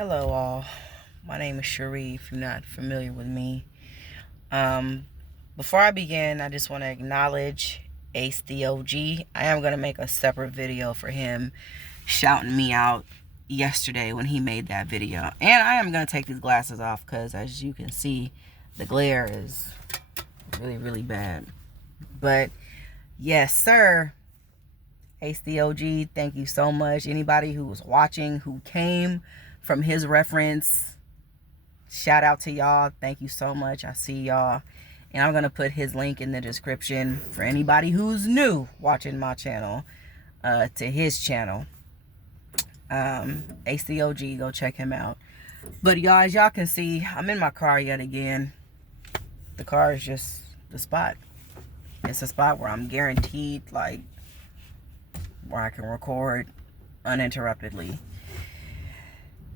Hello all, my name is Cherie if you're not familiar with me. Before I begin, I just want to acknowledge Ace the OG. I am going to make a separate video for him shouting me out yesterday when he made that video. And I am going to take these glasses off because as you can see, the glare is really bad. But yes sir, Ace the OG, thank you so much. Anybody who was watching, who came from his reference, shout out to y'all. Thank you so much. I see y'all. And I'm going to put his link in the description for anybody who's new watching my channel, to his channel. ACOG, go check him out. But y'all, as y'all can see, I'm in my car yet again. The car is just the spot. It's a spot where I'm guaranteed, like, where I can record uninterruptedly.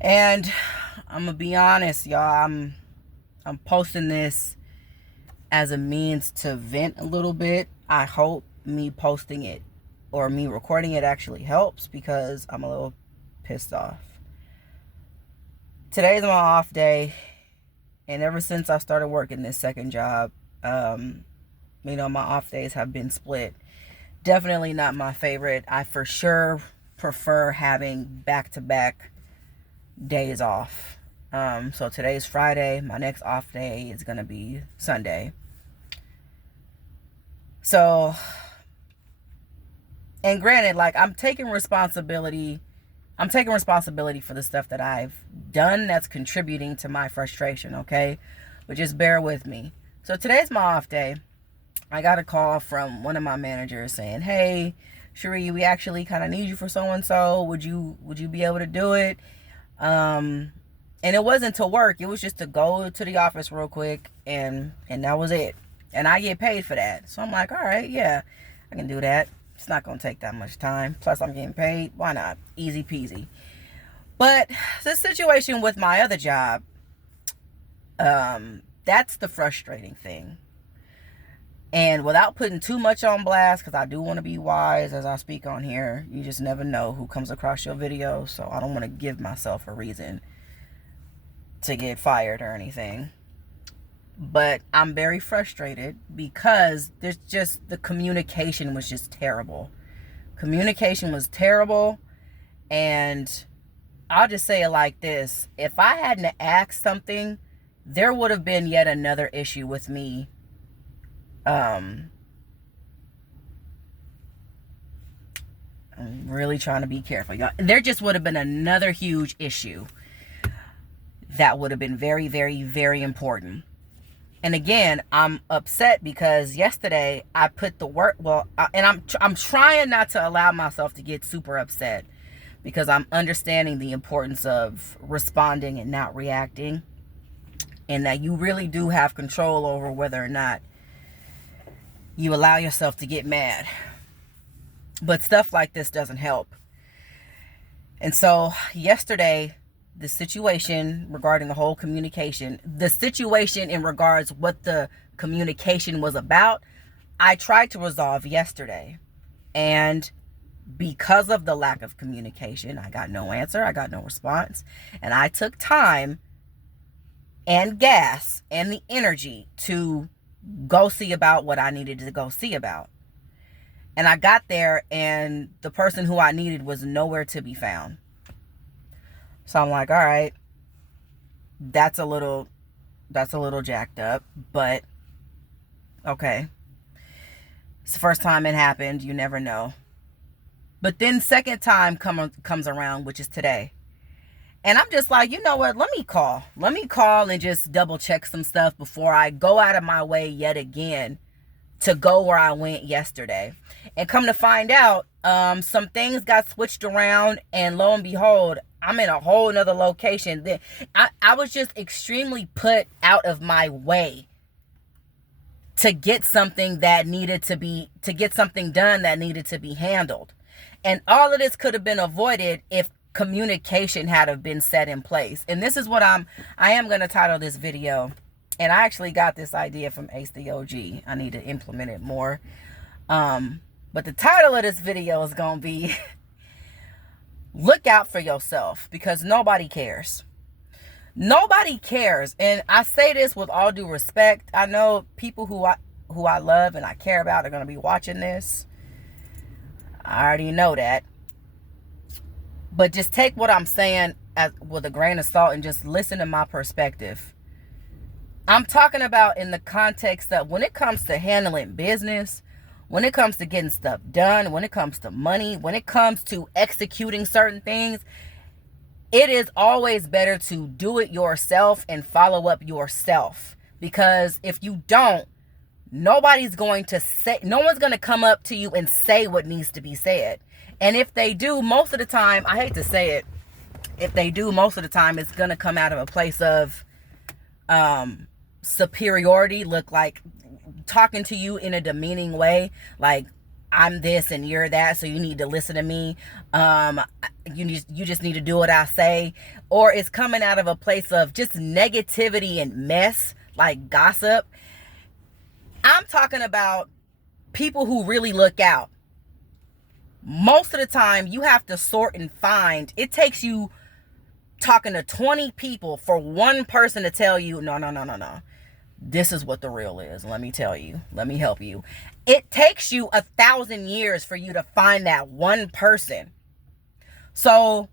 And I'm gonna be honest, y'all, I'm posting this as a means to vent a little bit. I hope me posting it or me recording it actually helps because I'm a little pissed off. Today's my off day, and ever since I started working this second job, my off days have been split. Definitely not my favorite. I for sure prefer having back-to-back days off. So today's Friday. My next off day is gonna be Sunday. So, and granted, like, I'm taking responsibility for the stuff that I've done that's contributing to my frustration, okay? But just bear with me. So today's my off day. I got a call from one of my managers saying, hey, Cherie, we actually kind of need you for so-and-so. Would you be able to do it? And it wasn't to work. It was just to go to the office real quick, and that was it. And I get paid for that. So I'm like, all right, yeah, I can do that. It's not going to take that much time. Plus, I'm getting paid. Why not? Easy peasy. But the situation with my other job, that's the frustrating thing. And without putting too much on blast, because I do want to be wise as I speak on here, you just never know who comes across your video. So I don't want to give myself a reason to get fired or anything. But I'm very frustrated because there's just, the communication was just terrible. Communication was terrible. And I'll just say it like this. If I hadn't asked something, there would have been yet another issue with me. I'm really trying to be careful, y'all. There just would have been another huge issue that would have been very important. And again, I'm upset because yesterday I put the work, and I'm trying not to allow myself to get super upset because I'm understanding the importance of responding and not reacting, and that you really do have control over whether or not you allow yourself to get mad. But stuff like this doesn't help. And so yesterday, the situation regarding the whole communication, the situation in regards what the communication was about, I tried to resolve yesterday. And because of the lack of communication, I got no answer, I got no response. And I took time and gas and the energy to go see about what I needed to go see about. And I got there and the person who I needed was nowhere to be found. So I'm like, all right, that's a little jacked up, but okay. It's the first time it happened. You never know. But then second time comes around, which is today. And I'm just like, you know what? Let me call and just double check some stuff before I go out of my way yet again to go where I went yesterday. And come to find out, some things got switched around, and lo and behold, I'm in a whole nother location. I was just extremely put out of my way to get something that needed to be, to get something done that needed to be handled. And all of this could have been avoided if communication had have been set in place. And this is what I am going to title this video. And I actually got this idea from Ace the OG. I need to implement it more. But the title of this video is going to be Look Out for Yourself, because nobody cares. Nobody cares. And I say this with all due respect. I know people who I love and I care about are going to be watching this. I already know that. But just take what I'm saying with a grain of salt and just listen to my perspective. I'm talking about in the context that when it comes to handling business, when it comes to getting stuff done, when it comes to money, when it comes to executing certain things, it is always better to do it yourself and follow up yourself. Because if you don't, no one's going to come up to you and say what needs to be said. And if they do, most of the time, I hate to say it, if they do, most of the time, it's going to come out of a place of superiority, look like talking to you in a demeaning way, like I'm this and you're that, so you need to listen to me. You just need to do what I say. Or it's coming out of a place of just negativity and mess, like gossip. I'm talking about people who really look out. Most of the time, you have to sort and find. It takes you talking to 20 people for one person to tell you, no. This is what the real is. Let me tell you. Let me help you. It takes you 1,000 years for you to find that one person. So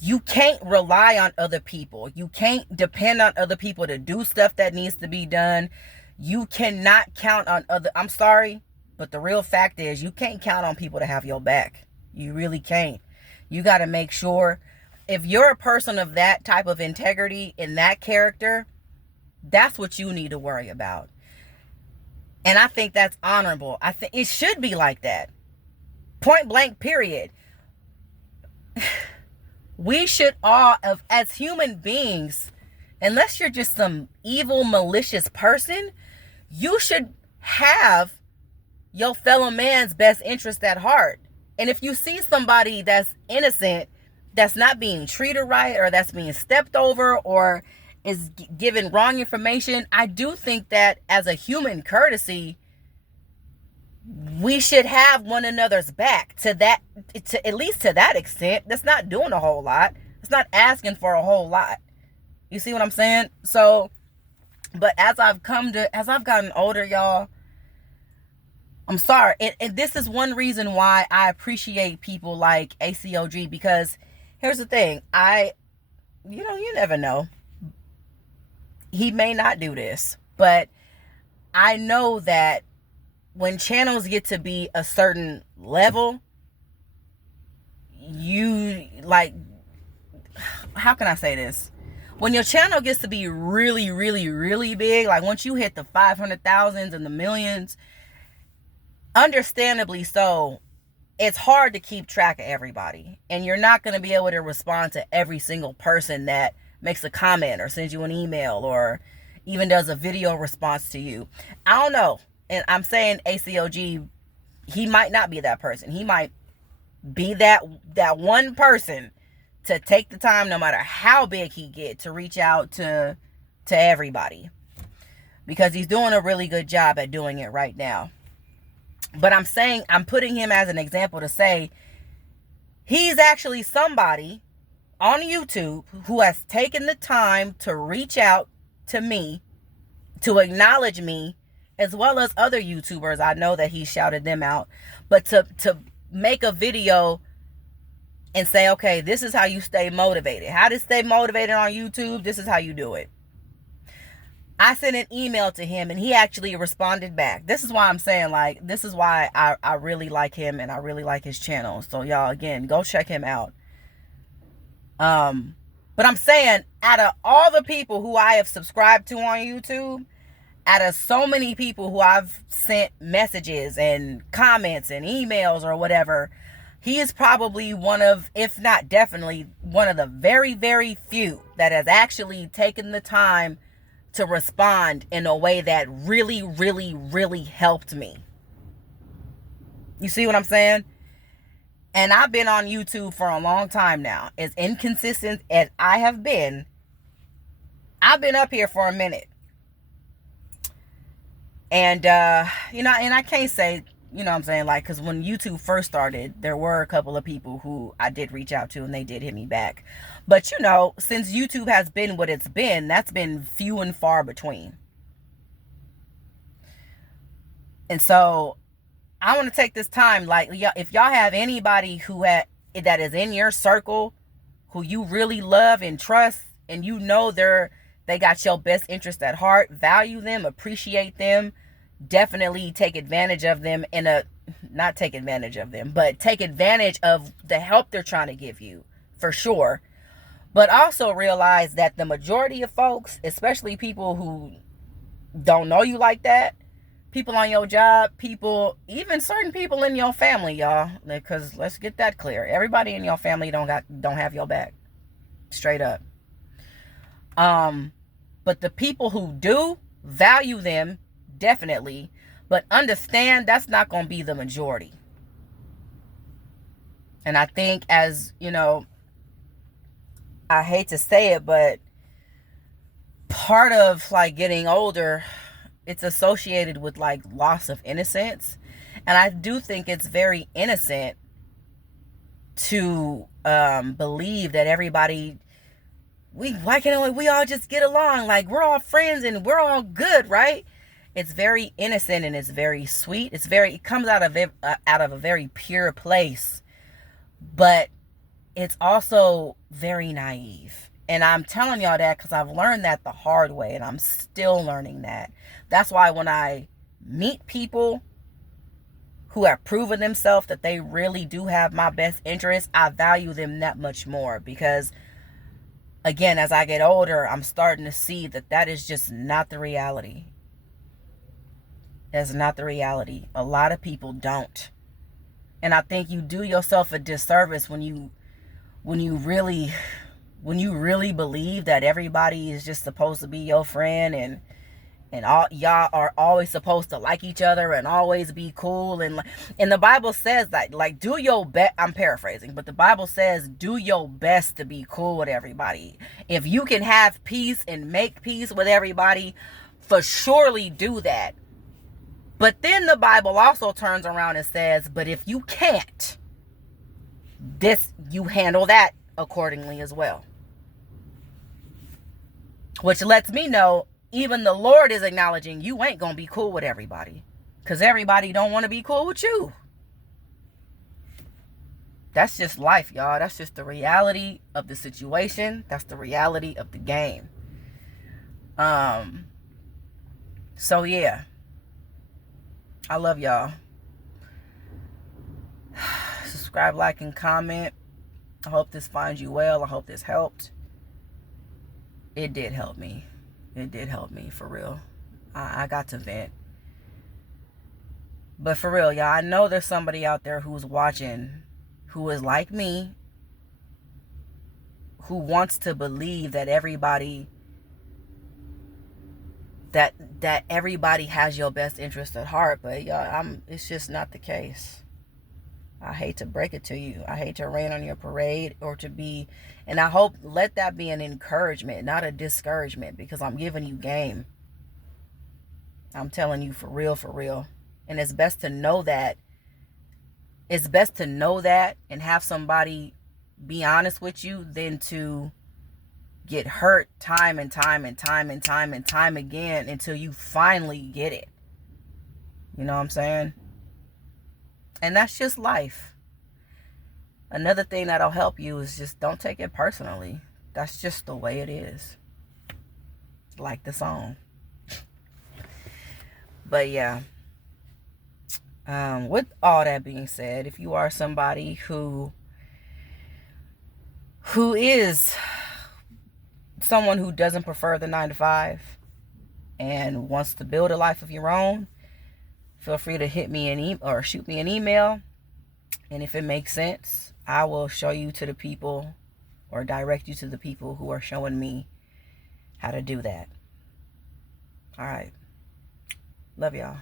you can't rely on other people. You can't depend on other people to do stuff that needs to be done. You cannot count on I'm sorry, but the real fact is you can't count on people to have your back. You really can't. You got to make sure, if you're a person of that type of integrity and that character, that's what you need to worry about. And I think that's honorable. I think it should be like that. Point blank, period. We should all, as human beings, unless you're just some evil, malicious person, you should have your fellow man's best interest at heart. And if you see somebody that's innocent, that's not being treated right, or that's being stepped over, or is given wrong information, I do think that as a human courtesy, we should have one another's back to at least to that extent. That's not doing a whole lot. It's not asking for a whole lot. You see what I'm saying? So, but as I've gotten older, y'all, I'm sorry. And this is one reason why I appreciate people like ACOG, because here's the thing. You never know. He may not do this, but I know that when channels get to be a certain level, how can I say this? When your channel gets to be really, really, really big, like once you hit the 500,000s and the millions, understandably so, it's hard to keep track of everybody. And you're not going to be able to respond to every single person that makes a comment or sends you an email or even does a video response to you. I don't know. And I'm saying ACOG, he might not be that person. He might be that one person to take the time, no matter how big he get, to reach out to everybody, because he's doing a really good job at doing it right now. But I'm putting him as an example to say he's actually somebody on YouTube who has taken the time to reach out to me, to acknowledge me, as well as other YouTubers. I know that he shouted them out, but to make a video and say, okay, this is how you stay motivated. How to stay motivated on YouTube, this is how you do it. I sent an email to him and he actually responded back. This is why I'm saying, like, this is why I really like him and I really like his channel. So y'all, again, go check him out. But I'm saying, out of all the people who I have subscribed to on YouTube, out of so many people who I've sent messages and comments and emails or whatever, he is probably one of, if not definitely, one of the very, very few that has actually taken the time to respond in a way that really, really, really helped me. You see what I'm saying? And I've been on YouTube for a long time now. As inconsistent as I have been, I've been up here for a minute. And, and I can't say you know what I'm saying? Like, because when YouTube first started, there were a couple of people who I did reach out to and they did hit me back. But, you know, since YouTube has been what it's been, that's been few and far between. And so I want to take this time, like, if y'all have anybody that is in your circle who you really love and trust, and you know they got your best interest at heart, value them, appreciate them, definitely take advantage of them not take advantage of them, but take advantage of the help they're trying to give you, for sure. But also realize that the majority of folks, especially people who don't know you like that, people on your job, people, even certain people in your family, y'all, because let's get that clear. Everybody in your family don't have your back. Straight up. But the people who do, value them, definitely, but understand that's not going to be the majority. And I think, as you know, I hate to say it, but part of like getting older, it's associated with like loss of innocence. And I do think it's very innocent to believe that everybody, why can't we all just get along? Like, we're all friends and we're all good, right? It's very innocent and it's very sweet. It comes out of a very pure place, but it's also very naive. And I'm telling y'all that because I've learned that the hard way, and I'm still learning that. That's why when I meet people who have proven themselves that they really do have my best interest, I value them that much more. Because, again, as I get older, I'm starting to see that is just not the reality. That's not the reality. A lot of people don't. And I think you do yourself a disservice when you really believe that everybody is just supposed to be your friend, and all y'all are always supposed to like each other and always be cool. And the Bible says that, like, do your best. I'm paraphrasing, but the Bible says do your best to be cool with everybody. If you can have peace and make peace with everybody, for surely do that. But then the Bible also turns around and says, but if you can't, you handle that accordingly as well. Which lets me know even the Lord is acknowledging you ain't gonna be cool with everybody, because everybody don't want to be cool with you. That's just life, y'all. That's just the reality of the situation. That's the reality of the game. So yeah, I love y'all. Subscribe, like, and comment. I hope this finds you well. I hope this helped. It did help me. It did help me, for real. I got to vent. But for real, y'all, I know there's somebody out there who's watching who is like me, who wants to believe that everybody has your best interest at heart. But y'all, it's just not the case. I hate to break it to you. I hate to rain on your parade and I hope, let that be an encouragement, not a discouragement, because I'm giving you game. I'm telling you for real. And it's best to know that. It's best to know that and have somebody be honest with you than to get hurt time and time again until you finally get it. You know what I'm saying? And that's just life. Another thing that'll help you is just don't take it personally. That's just the way it is. Like the song. But yeah. With all that being said, if you are somebody who is someone who doesn't prefer the 9-to-5 and wants to build a life of your own, feel free to hit me an email or shoot me an email. And if it makes sense, I will show you to the people or direct you to the people who are showing me how to do that. All right. Love y'all.